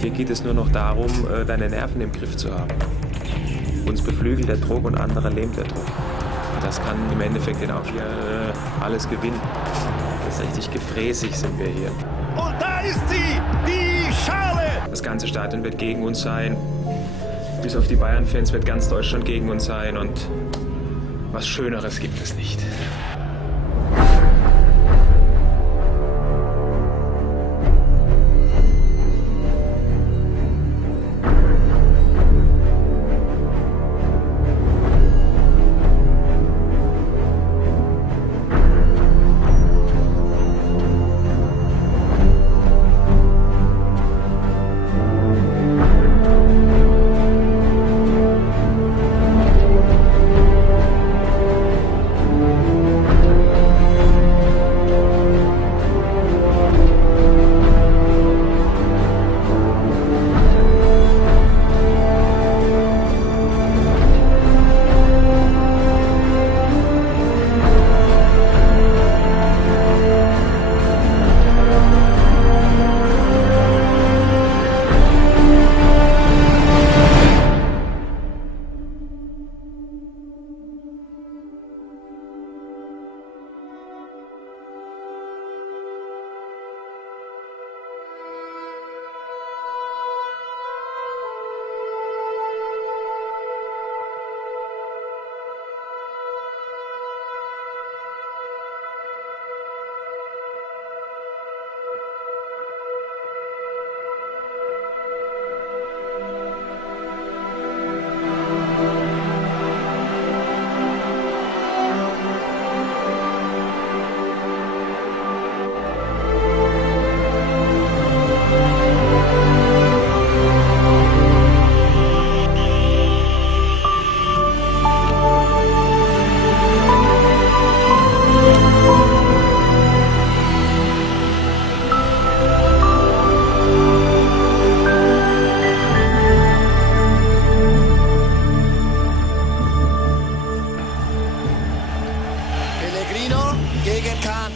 Hier geht es nur noch darum, deine Nerven im Griff zu haben. Uns beflügelt der Druck und andere lähmt der Druck. Und das kann im Endeffekt dann auch hier alles gewinnen. Das ist richtig gefräßig sind wir hier. Und da ist sie, die Schale! Das ganze Stadion wird gegen uns sein. Bis auf die Bayern-Fans wird ganz Deutschland gegen uns sein. Und was Schöneres gibt es nicht. Pellegrino gegen Kahn.